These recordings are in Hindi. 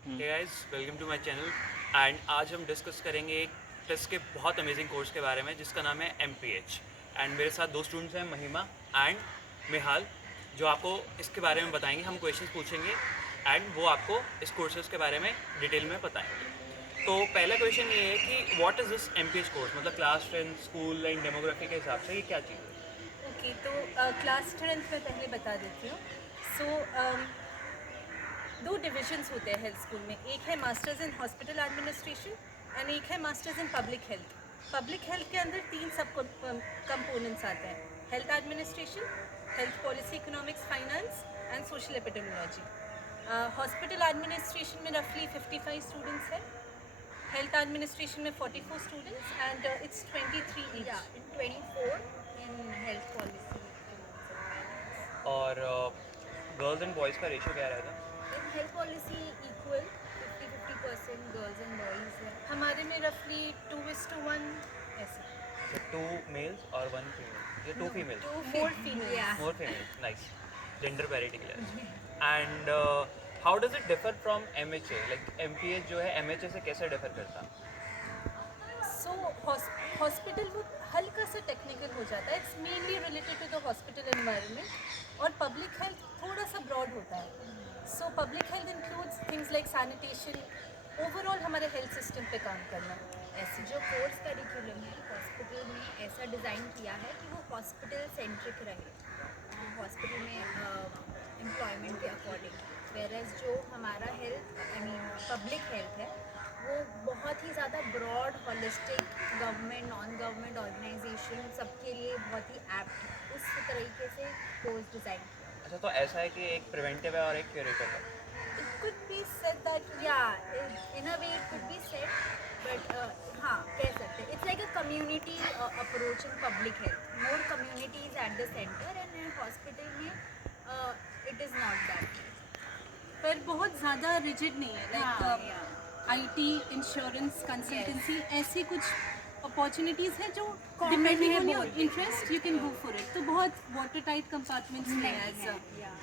Hey guys, welcome to my channel. And आज हम डिस्कस करेंगे एक टेस्ट के बहुत अमेजिंग कोर्स के बारे में जिसका नाम है MPH। एंड मेरे साथ दो स्टूडेंट्स हैं, महिमा एंड मेहाल, जो आपको इसके बारे में बताएंगे। हम क्वेश्चंस पूछेंगे एंड वो आपको इस कोर्सेज के बारे में डिटेल में बताएंगे। तो पहला क्वेश्चन ये है कि what is this MPH course, मतलब क्लास 10 स्कूल एंड डेमोग्राफी के हिसाब से ये क्या चीज़ है? ओके, तो क्लास 10th में पहले बता देती हूँ। सो दो डिविजन्स होते हैं हेल्थ स्कूल में। एक है masters in hospital administration and एक है masters in public health. Public health के अंदर तीन सब कंपोनेंट्स आते हैं: health administration, health policy, economics, finance and social epidemiology. Hospital administration में रफली 55 स्टूडेंट्स हैं, health administration में 44 students and it's 23 each. Yeah, in 24 in health policy, economics and finance. और गर्ल्स एंड बॉयज़ का रेशियो क्या रहेगा? In health policy, equal 50-50% girls and boys है. हमारे में रफली 2:1 ऐसा। So 2 मेल्स और 1 फीमेल, या 2 females? More females. Yeah. More females, nice. Gender parity clear. And how does it differ from MHA? Like MPH जो है MHA से कैसे differ करता? So हॉस्पिटल वो हल्का सा टेक्निकल हो जाता है, it's mainly related to the hospital environment. और पब्लिक हेल्थ थोड़ा सा ब्रॉड होता है। So public health includes things like sanitation, overall हमारे हेल्थ सिस्टम पे काम करना ऐसे। जो कोर्स करिकुलम है हॉस्पिटल में ऐसा डिज़ाइन किया है कि वो हॉस्पिटल सेंट्रिक रहे, हॉस्पिटल में एम्प्लॉयमेंट के अकॉर्डिंग। वेरएज जो हमारा health I mean public health है वो बहुत ही ज़्यादा broad holistic, government non government organization सबके लिए बहुत ही एप्ट उस तरीके से कोर्स डिज़ाइन किया। अच्छा, तो ऐसा है कि एक प्रिवेंटिव है और एक क्यूरेटिव है। It could be said that या in a way it could be said, but हाँ कह सकते हैं it's like a community approach in public health. More community is at the centre and hospital में इट इज़ नॉट दैट। पर बहुत ज़्यादा रिजिड नहीं है। लाइक IT, इंश्योरेंस, कंसल्टेंसी, ऐसी कुछ अपॉर्चुनिटीज़ हैं जो depending on your interest you can go for it. तो बहुत वाटर टाइट कंपार्टमेंट्स में है, एज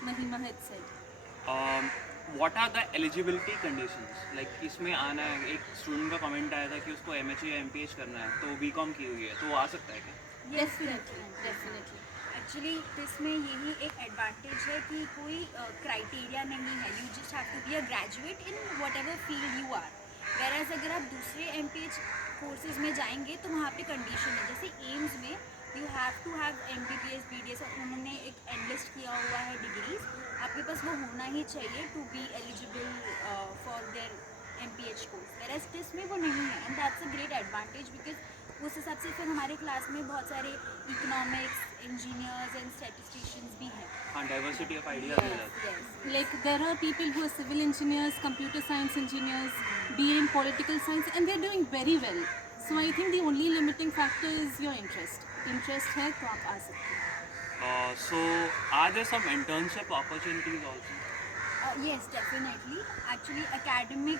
महिमा had said. What are the eligibility conditions? Like इसमें आना है, एक स्टूडेंट का कमेंट आया था कि उसको MHA या MPH करना है, तो BCom की हुई है, तो वो आ सकता है क्या? डेफिनेटली। एक्चुअली इसमें यही एक एडवांटेज है कि कोई क्राइटेरिया नहीं है, you just have to be a graduate in whatever field you are. वेराज अगर आप दूसरे MPH कोर्सेज में जाएंगे तो वहाँ पे कंडीशन है, जैसे एम्स में you have to have MBBS BDS, उन्होंने एक एनलिस्ट किया हुआ है डिग्रीज, आपके पास वो होना ही चाहिए to be eligible for their MPH course. Whereas test में वो नहीं है and that's a great advantage because उस हिसाब से फिर हमारे क्लास में बहुत सारे इकोनॉमिक्स, इंजीनियर्स एंड स्टैटिस्टिशियंस भी हैं। हाँ, डाइवर्सिटी ऑफ आइडियाज हो जाती है। Yes. Like there are people who are civil engineers, computer science engineers, BA in political science, and they're doing very well. So I think the only limiting factor is your interest. Interest है तो आप आ सकते हैं। So are there some internship opportunities also? Yes definitely. Actually academic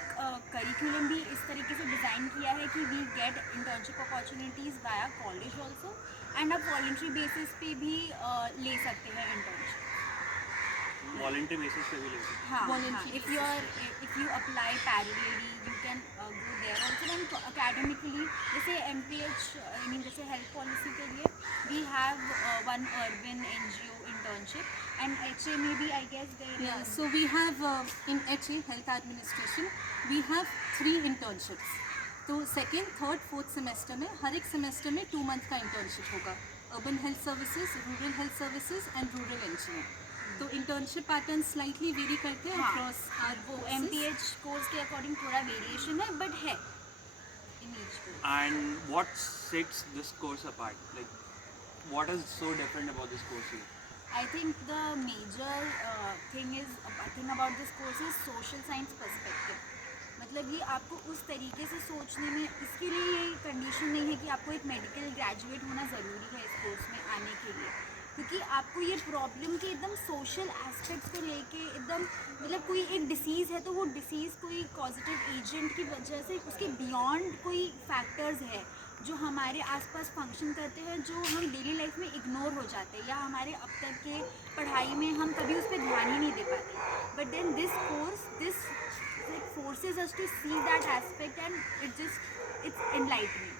curriculum भी इस तरीके से डिज़ाइन किया है कि we get internship opportunities via college also and आप वॉलेंट्री बेसिस पे भी ले सकते हैं इंटर्नशिप। Voluntary basis पे भी ले सकते हैं। हाँ, Voluntary if you apply parallelly you can go there also and academically। जैसे MPH I mean जैसे हेल्थ पॉलिसी के लिए we have one urban NGO internship and HA में भी I guess there Yeah, so we have in HA Health Administration we have 3 internships. तो सेकेंड, थर्ड, फोर्थ सेमेस्टर में हर एक सेमेस्टर में 2 मंथ का इंटर्नशिप होगा। Urban health services, rural health services and rural engineer. तो इंटर्नशिप पैटर्न स्लाइटली वेरी करते हैं अक्रॉस आर वो MPH कोर्स के अकॉर्डिंग थोड़ा वेरिएशन है बट है in each course. And what sets this course apart? Like what is so different about this course here? I think the major thing about this course is social science perspective। मतलब ये आपको उस तरीके से सोचने में, इसके लिए ये कंडीशन नहीं है कि आपको एक मेडिकल ग्रेजुएट होना ज़रूरी है इस कोर्स में आने के लिए, क्योंकि आपको ये प्रॉब्लम के एकदम सोशल एस्पेक्ट्स को लेके एकदम, मतलब कोई एक डिसीज़ है तो वो डिसीज़ कोई पॉजिटिव एजेंट की वजह से उसके बियॉन्ड कोई फैक्टर्स है जो हमारे आसपास फंक्शन करते हैं, जो हम डेली लाइफ में इग्नोर हो जाते हैं या हमारे अब तक के पढ़ाई में हम कभी उस पर ध्यान ही नहीं दे पाते। But then this course, this forces us to see that aspect, and it's enlightening.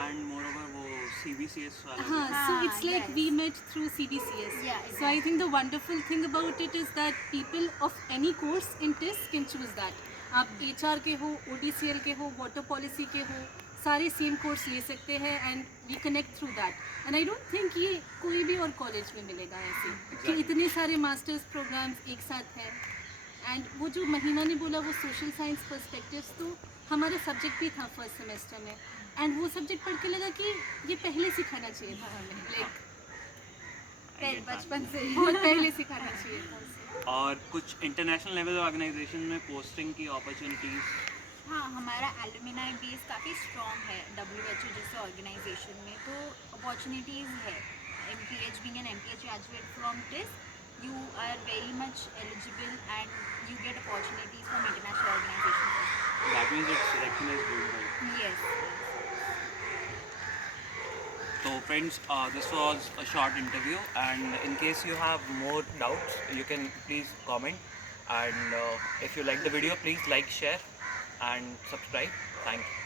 And moreover वो CBCS वाला हाँ, so Ah, it's like yes. we met through CBCS. Yeah, So I think the wonderful thing about it is that people of any course in TIS can choose that. आप HR के हो, ODCL के हो, water policy के हो, सारे सेम कोर्स ले सकते हैं and we connect through that. And I don't think ये कोई भी और कॉलेज में मिलेगा ऐसे कि Exactly. इतने सारे मास्टर्स प्रोग्राम्स एक साथ हैं. एंड वो जो महिमा ने बोला वो सोशल साइंस पर्सपेक्टिव्स, तो हमारा सब्जेक्ट भी था फर्स्ट सेमेस्टर में. एंड वो सब्जेक्ट पढ़ के लगा कि ये पहले सिखाना चाहिए था हमें, लाइक बचपन से ही. बहुत पहले सिखाना चाहिए था उसे. और कुछ इंटरनेशनल लेवल ऑर्गेनाइजेशन में पोस्टिंग की अपॉर्चुनिटीज़. हाँ, हमारा एलुमिनाई बेस काफ़ी स्ट्रॉन्ग है WHO जैसे ऑर्गेनाइजेशन में, तो अपॉर्चुनिटीज़ है. MPH being an MPH graduate from TIS, you are very much eligible and you get opportunities from international organizations. That means it's recognised worldwide. Yes. So friends, this was a short interview, and in case you have more doubts, you can please comment, and if you like the video, please like, share and subscribe. Thank you.